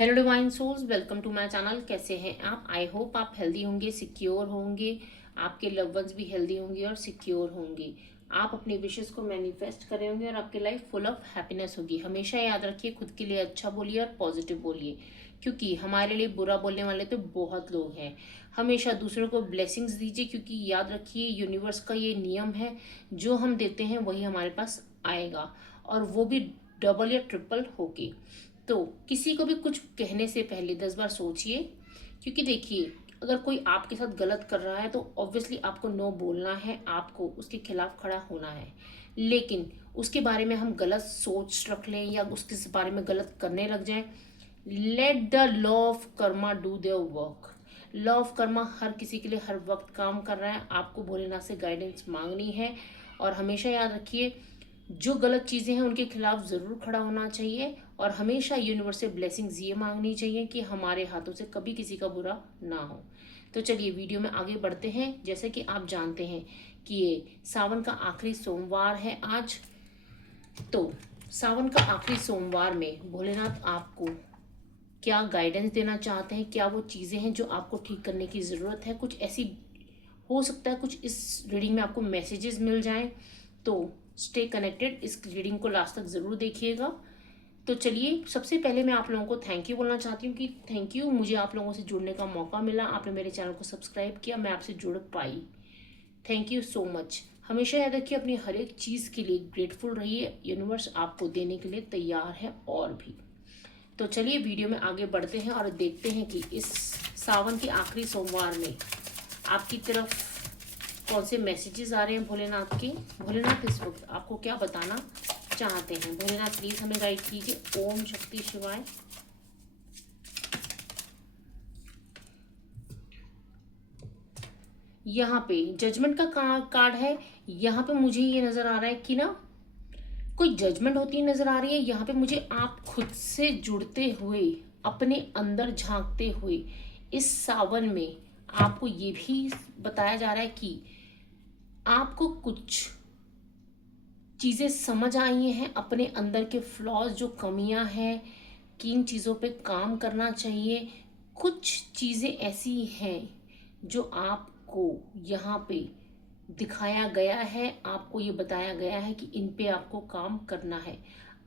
Hello divine souls, welcome to my channel. कैसे हैं आप? आई होप आप हेल्दी होंगे, सिक्योर होंगे, आपके लव वंस भी हेल्दी होंगे और सिक्योर होंगे। आप अपने विशेस को मैनिफेस्ट कर रहे होंगे और आपकी लाइफ फुल ऑफ हैप्पीनेस होगी। हमेशा याद रखिए, खुद के लिए अच्छा बोलिए और पॉजिटिव बोलिए, क्योंकि हमारे लिए बुरा बोलने वाले तो बहुत लोग हैं। हमेशा दूसरों को ब्लेसिंग्स दीजिए, क्योंकि याद रखिए यूनिवर्स का ये नियम है, जो हम देते हैं वही हमारे पास आएगा, और वो भी डबल या ट्रिपल होके। तो किसी को भी कुछ कहने से पहले 10 बार सोचिए, क्योंकि देखिए, अगर कोई आपके साथ गलत कर रहा है तो ऑब्वियसली आपको नो बोलना है, आपको उसके खिलाफ खड़ा होना है। लेकिन उसके बारे में हम गलत सोच रख लें या उसके बारे में गलत करने लग जाएं, let the law of karma do their work. Law of karma हर किसी के लिए हर वक्त काम कर रहा है। आपको भोलेनाथ से गाइडेंस मांगनी है, और हमेशा याद रखिए, जो गलत चीज़ें हैं उनके खिलाफ ज़रूर खड़ा होना चाहिए, और हमेशा यूनिवर्स से ब्लेसिंग्स ये मांगनी चाहिए कि हमारे हाथों से कभी किसी का बुरा ना हो। तो चलिए वीडियो में आगे बढ़ते हैं। जैसे कि आप जानते हैं कि ये सावन का आखिरी सोमवार है आज। तो सावन का आखिरी सोमवार में भोलेनाथ आपको क्या गाइडेंस देना चाहते हैं, क्या वो चीज़ें हैं जो आपको ठीक करने की ज़रूरत है। कुछ ऐसी हो सकता है कुछ इस रीडिंग में आपको मैसेजेस मिल जाएं, तो स्टे कनेक्टेड, इस रीडिंग को लास्ट तक ज़रूर देखिएगा। तो चलिए, सबसे पहले मैं आप लोगों को थैंक यू बोलना चाहती हूँ कि थैंक यू, मुझे आप लोगों से जुड़ने का मौका मिला, आपने मेरे चैनल को सब्सक्राइब किया, मैं आपसे जुड़ पाई। Thank you so much. हमेशा याद रखिए, अपनी हर एक चीज़ के लिए ग्रेटफुल रहिए, यूनिवर्स आपको देने के लिए तैयार है और भी। तो चलिए वीडियो में आगे बढ़ते हैं और देखते हैं कि इस सावन के आखिरी सोमवार में आपकी तरफ कौन से मैसेजेस आ रहे हैं भोलेनाथ के। भोलेनाथ इस वक्त आपको क्या बताना चाहते हैं। भोलेनाथ प्लीज हमें गाइड कीजिए। ओम शक्ति शिवाय। यहाँ पे जजमेंट का कार्ड है। यहाँ पे मुझे ये नजर आ रहा है कि ना, कोई जजमेंट होती है नजर आ रही है। यहाँ पे मुझे आप खुद से जुड़ते हुए, अपने अंदर झांकते हुए इस सावन में आपको ये भी बताया जा रहा है कि आपको कुछ चीज़ें समझ आई हैं, अपने अंदर के फ्लॉज, जो कमियां हैं, किन चीज़ों पे काम करना चाहिए। कुछ चीज़ें ऐसी हैं जो आपको यहाँ पे दिखाया गया है, आपको ये बताया गया है कि इन पे आपको काम करना है।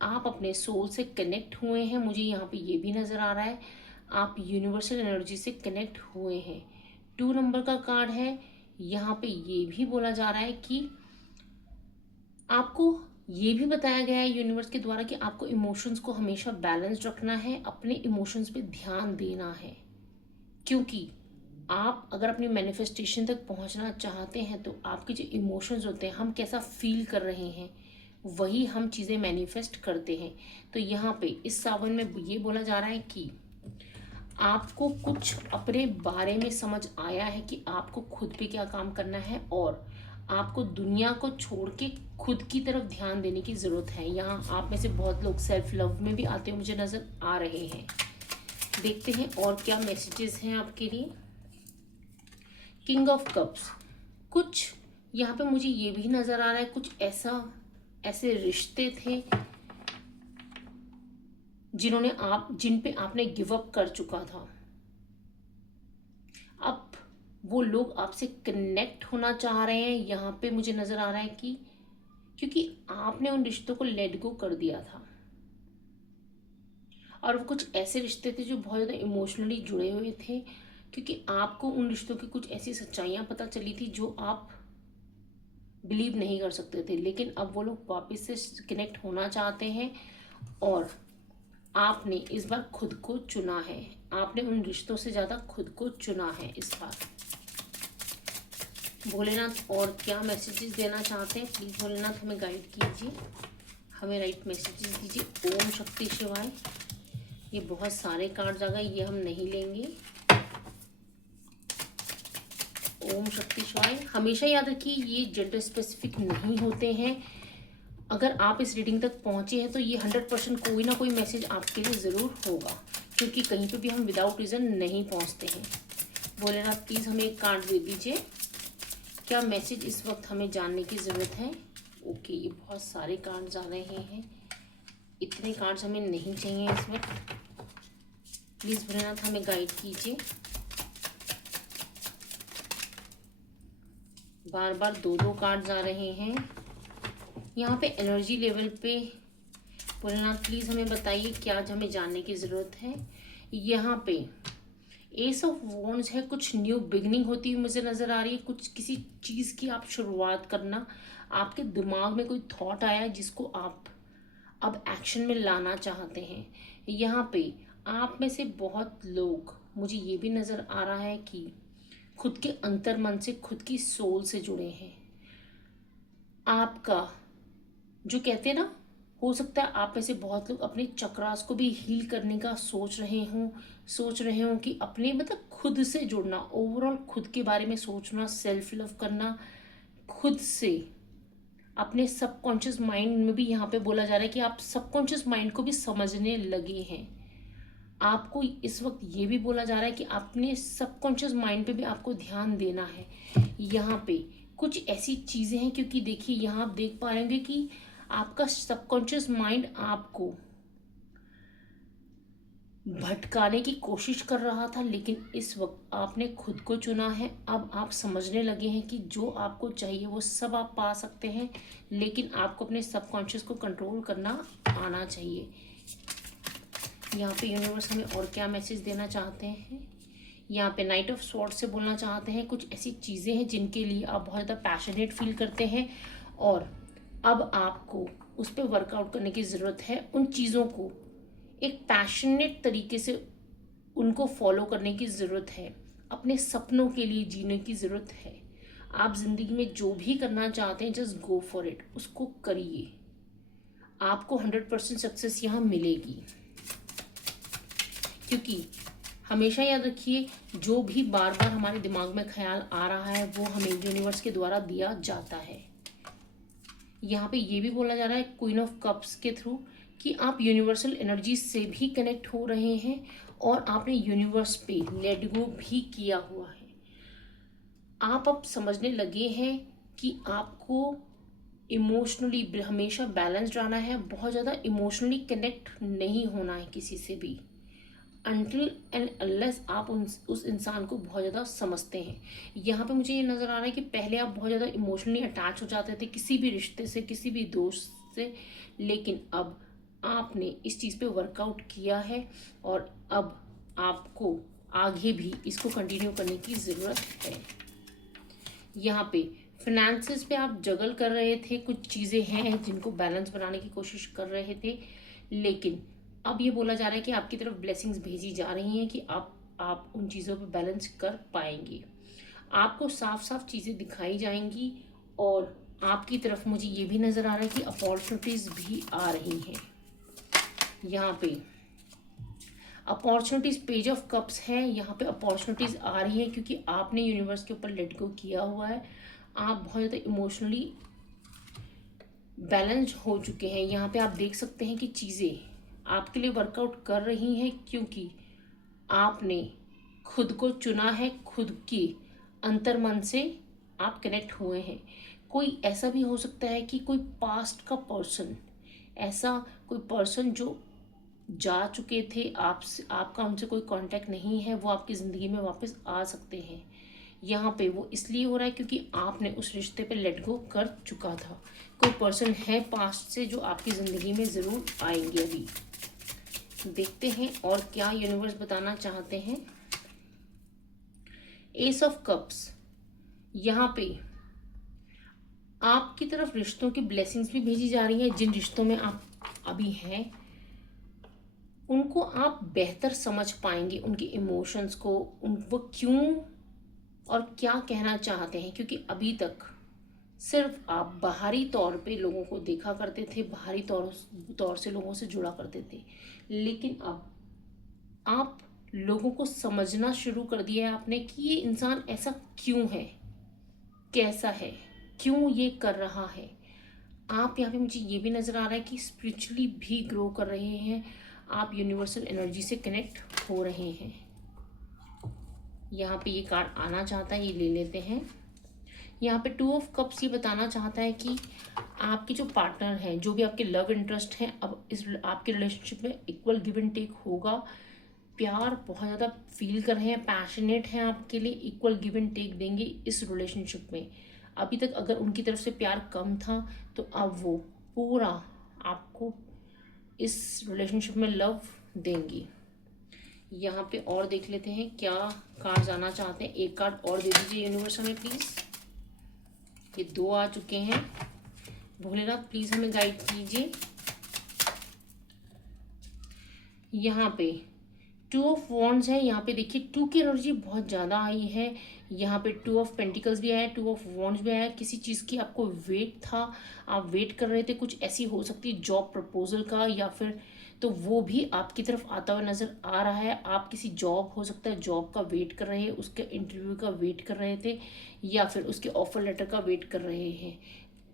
आप अपने सोल से कनेक्ट हुए हैं, मुझे यहाँ पे ये भी नज़र आ रहा है। आप यूनिवर्सल एनर्जी से कनेक्ट हुए हैं। 2 नंबर का कार्ड है। यहाँ पे ये भी बोला जा रहा है कि आपको ये भी बताया गया है यूनिवर्स के द्वारा कि आपको इमोशंस को हमेशा बैलेंस रखना है, अपने इमोशंस पे ध्यान देना है, क्योंकि आप अगर अपनी मैनिफेस्टेशन तक पहुंचना चाहते हैं तो आपके जो इमोशंस होते हैं, हम कैसा फील कर रहे हैं, वही हम चीज़ें मैनिफेस्ट करते हैं। तो यहाँ पे इस सावन में ये बोला जा रहा है कि आपको कुछ अपने बारे में समझ आया है कि आपको खुद पे क्या काम करना है, और आपको दुनिया को छोड़ के खुद की तरफ ध्यान देने की ज़रूरत है। यहाँ आप में से बहुत लोग सेल्फ लव में भी आते हुए मुझे नज़र आ रहे हैं। देखते हैं और क्या मैसेजेस हैं आपके लिए। King of cups. कुछ यहाँ पे मुझे ये भी नज़र आ रहा है, कुछ ऐसे रिश्ते थे जिन पे आपने गिव अप कर चुका था। अब वो लोग आपसे कनेक्ट होना चाह रहे हैं। यहाँ पे मुझे नज़र आ रहा है कि क्योंकि आपने उन रिश्तों को लेट गो कर दिया था, और वो कुछ ऐसे रिश्ते थे जो बहुत ज़्यादा इमोशनली जुड़े हुए थे, क्योंकि आपको उन रिश्तों की कुछ ऐसी सच्चाइयाँ पता चली थी जो आप बिलीव नहीं कर सकते थे। लेकिन अब वो लोग वापस से कनेक्ट होना चाहते हैं, और आपने इस बार खुद को चुना है। आपने उन रिश्तों से ज़्यादा खुद को चुना है इस बार। भोलेनाथ और क्या मैसेजेस देना चाहते हैं, प्लीज़ भोलेनाथ हमें गाइड कीजिए, हमें राइट मैसेजेस दीजिए। ओम शक्ति शिवाय। ये बहुत सारे कार्ड्स आ गए, ये हम नहीं लेंगे। ओम शक्ति शिवाय। हमेशा याद रखिए, ये जेंडर स्पेसिफिक नहीं होते हैं। अगर आप इस रीडिंग तक पहुंचे हैं तो ये 100% कोई ना कोई मैसेज आपके लिए ज़रूर होगा, क्योंकि कहीं पे भी हम विदाउट रीज़न नहीं पहुंचते हैं। भोलेनाथ प्लीज़ हमें एक कार्ड दे दीजिए, क्या मैसेज इस वक्त हमें जानने की ज़रूरत है। ओके, ये बहुत सारे कार्ड्स आ रहे हैं, इतने कार्ड्स हमें नहीं चाहिए इस वक्त। प्लीज भोलेनाथ हमें गाइड कीजिए। बार बार दो दो कार्ड्स आ रहे हैं यहाँ पे एनर्जी लेवल पे। भोलेनाथ प्लीज हमें बताइए क्या आज हमें जानने की जरूरत है। यहाँ पे एस ऑफ वॉन्ड्स है, कुछ न्यू बिगनिंग होती हुई मुझे नजर आ रही है। कुछ किसी चीज की आप शुरुआत करना, आपके दिमाग में कोई थॉट आया जिसको आप अब एक्शन में लाना चाहते हैं। यहाँ पे आप में से बहुत लोग, मुझे ये भी नजर आ रहा है कि खुद के अंतर मन से, खुद की सोल से जुड़े हैं। आपका जो कहते हैं ना, हो सकता है आप में से बहुत लोग अपने चक्रास को भी हील करने का सोच रहे हों कि अपने मतलब खुद से जुड़ना, ओवरऑल खुद के बारे में सोचना, सेल्फ लव करना, खुद से अपने सबकॉन्शियस माइंड में भी यहाँ पे बोला जा रहा है कि आप सबकॉन्शियस माइंड को भी समझने लगे हैं। आपको इस वक्त ये भी बोला जा रहा है कि अपने सबकॉन्शियस माइंड पे भी आपको ध्यान देना है। यहाँ पे कुछ ऐसी चीज़ें हैं, क्योंकि देखिए यहाँ आप देख पा रहे होंगे कि आपका सबकॉन्शियस माइंड आपको भटकाने की कोशिश कर रहा था, लेकिन इस वक्त आपने खुद को चुना है। अब आप समझने लगे हैं कि जो आपको चाहिए वो सब आप पा सकते हैं, लेकिन आपको अपने सबकॉन्शियस को कंट्रोल करना आना चाहिए। यहाँ पे यूनिवर्स हमें और क्या मैसेज देना चाहते हैं। यहाँ पे नाइट ऑफ स्वॉर्ड्स से बोलना चाहते हैं कुछ ऐसी चीज़ें हैं जिनके लिए आप बहुत ज़्यादा पैशनेट फील करते हैं और अब आपको उस पर वर्कआउट करने की ज़रूरत है। उन चीज़ों को एक पैशनेट तरीके से उनको फॉलो करने की ज़रूरत है। अपने सपनों के लिए जीने की ज़रूरत है। आप ज़िंदगी में जो भी करना चाहते हैं, जस्ट गो फॉर इट, उसको करिए। आपको 100% सक्सेस यहाँ मिलेगी। क्योंकि हमेशा याद रखिए, जो भी बार बार हमारे दिमाग में ख्याल आ रहा है वो हमें यूनिवर्स के द्वारा दिया जाता है। यहाँ पे ये भी बोला जा रहा है क्वीन ऑफ कप्स के थ्रू कि आप यूनिवर्सल एनर्जी से भी कनेक्ट हो रहे हैं और आपने यूनिवर्स पे लेट गो भी किया हुआ है। आप अब समझने लगे हैं कि आपको इमोशनली हमेशा बैलेंस्ड रहना है। बहुत ज़्यादा इमोशनली कनेक्ट नहीं होना है किसी से भी, अनटिल एंड अनलेस आप उस इंसान को बहुत ज़्यादा समझते हैं। यहाँ पे मुझे ये नज़र आ रहा है कि पहले आप बहुत ज़्यादा इमोशनली अटैच हो जाते थे किसी भी रिश्ते से, किसी भी दोस्त से, लेकिन अब आपने इस चीज़ पे वर्कआउट किया है और अब आपको आगे भी इसको कंटिन्यू करने की ज़रूरत है। यहाँ पे फिनेंसेस पे आप जगल कर रहे थे, कुछ चीज़ें हैं जिनको बैलेंस बनाने की कोशिश कर रहे थे, लेकिन अब ये बोला जा रहा है कि आपकी तरफ ब्लेसिंग्स भेजी जा रही हैं कि आप उन चीज़ों पे बैलेंस कर पाएंगे। आपको साफ साफ चीज़ें दिखाई जाएंगी और आपकी तरफ मुझे ये भी नज़र आ रहा है कि अपॉर्चुनिटीज़ भी आ रही हैं। यहाँ पे अपॉर्चुनिटीज़, पेज ऑफ कप्स है, यहाँ पे अपॉर्चुनिटीज़ आ रही हैं क्योंकि आपने यूनिवर्स के ऊपर लेट गो किया हुआ है। आप बहुत ज़्यादा इमोशनली बैलेंस्ड हो चुके हैं। यहाँ पे आप देख सकते हैं कि चीज़ें आपके लिए वर्कआउट कर रही हैं क्योंकि आपने खुद को चुना है, खुद की अंतर मन से आप कनेक्ट हुए हैं। कोई ऐसा भी हो सकता है कि कोई पास्ट का पर्सन, ऐसा कोई पर्सन जो जा चुके थे आपसे, आपका उनसे कोई कांटेक्ट नहीं है, वो आपकी ज़िंदगी में वापस आ सकते हैं। यहाँ पे वो इसलिए हो रहा है क्योंकि आपने उस रिश्ते पे लेट गो कर चुका था। कोई पर्सन है पास्ट से जो आपकी ज़िंदगी में ज़रूर आएंगे। अभी देखते हैं और क्या यूनिवर्स बताना चाहते हैं। एस ऑफ कप्स, यहाँ पे आपकी तरफ रिश्तों की ब्लेसिंग्स भी भेजी जा रही है। जिन रिश्तों में आप अभी हैं उनको आप बेहतर समझ पाएंगे, उनके इमोशंस को, वो क्यों और क्या कहना चाहते हैं। क्योंकि अभी तक सिर्फ आप बाहरी तौर पे लोगों को देखा करते थे, बाहरी तौर से लोगों से जुड़ा करते थे, लेकिन अब आप लोगों को समझना शुरू कर दिया है आपने कि ये इंसान ऐसा क्यों है, कैसा है, क्यों ये कर रहा है। आप यहाँ पे मुझे ये भी नज़र आ रहा है कि स्पिरिचुअली भी ग्रो कर रहे हैं, आप यूनिवर्सल एनर्जी से कनेक्ट हो रहे हैं। यहाँ पे ये कार्ड आना चाहता है, ये ले लेते हैं। यहाँ पे 2 ऑफ कप्स ये बताना चाहता है कि आपके जो पार्टनर हैं, जो भी आपके लव इंटरेस्ट हैं, अब इस आपके रिलेशनशिप में इक्वल गिव एंड टेक होगा। प्यार बहुत ज़्यादा फील कर रहे हैं, पैशनेट हैं आपके लिए, इक्वल गिव एंड टेक देंगे इस रिलेशनशिप में। अभी तक अगर उनकी तरफ से प्यार कम था तो अब वो पूरा आपको इस रिलेशनशिप में लव देंगी। यहाँ पे और देख लेते हैं क्या कार्ड जाना चाहते हैं। एक कार्ड और दे दीजिए यूनिवर्स हमें प्लीज़। ये 2 आ चुके हैं। भोलेनाथ प्लीज़ हमें गाइड कीजिए। यहाँ पे 2 ऑफ वॉन्ड्स है। यहाँ पे देखिए 2 की एनर्जी बहुत ज़्यादा आई है। यहाँ पे 2 ऑफ पेंटिकल्स भी आया, 2 ऑफ वॉन्ड्स भी आया। किसी चीज़ की आपको वेट था, आप वेट कर रहे थे, कुछ ऐसी हो सकती है जॉब प्रपोजल का, या फिर तो वो भी आपकी तरफ आता हुआ नज़र आ रहा है। आप किसी जॉब, हो सकता है जॉब का वेट कर रहे हैं, उसके इंटरव्यू का वेट कर रहे थे, या फिर उसके ऑफर लेटर का वेट कर रहे हैं।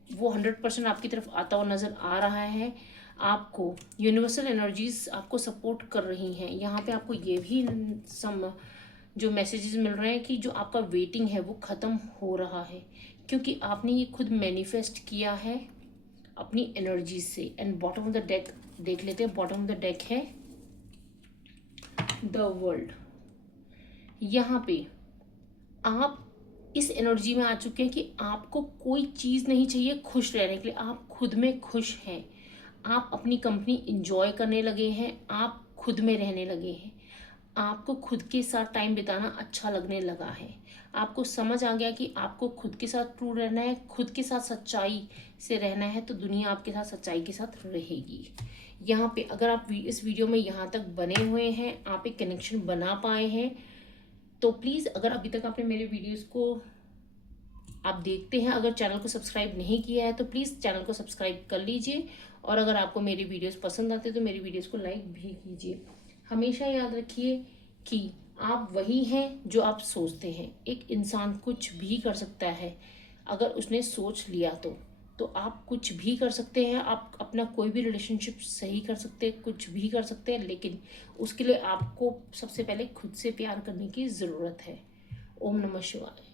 वो 100% आपकी तरफ आता हुआ नज़र आ रहा है। आपको यूनिवर्सल एनर्जीज आपको सपोर्ट कर रही हैं। यहाँ पे आपको ये भी सम जो मैसेजेस मिल रहे हैं कि जो आपका वेटिंग है वो ख़त्म हो रहा है, क्योंकि आपने ये खुद मैनिफेस्ट किया है अपनी एनर्जी से। And bottom of the deck देख लेते हैं। बॉटम ऑफ द डेक है द वर्ल्ड। यहाँ पे आप इस एनर्जी में आ चुके हैं कि आपको कोई चीज़ नहीं चाहिए खुश रहने के लिए। आप खुद में खुश हैं, आप अपनी कंपनी इंजॉय करने लगे हैं, आप खुद में रहने लगे हैं, आपको खुद के साथ टाइम बिताना अच्छा लगने लगा है। आपको समझ आ गया कि आपको खुद के साथ ट्रू रहना है, खुद के साथ सच्चाई से रहना है, तो दुनिया आपके साथ सच्चाई के साथ रहेगी। यहाँ पे अगर आप इस वीडियो में यहाँ तक बने हुए हैं, आप एक कनेक्शन बना पाए हैं, तो प्लीज़ अगर अभी तक आपने मेरे वीडियोस को आप देखते हैं, अगर चैनल को सब्सक्राइब नहीं किया है तो प्लीज़ चैनल को सब्सक्राइब कर लीजिए। और अगर आपको मेरी वीडियोस पसंद आते तो मेरी वीडियोस को लाइक भी कीजिए। हमेशा याद रखिए कि आप वही हैं जो आप सोचते हैं। एक इंसान कुछ भी कर सकता है अगर उसने सोच लिया तो आप कुछ भी कर सकते हैं। आप अपना कोई भी रिलेशनशिप सही कर सकते हैं, कुछ भी कर सकते हैं, लेकिन उसके लिए आपको सबसे पहले खुद से प्यार करने की ज़रूरत है। ओम नमः शिवाय।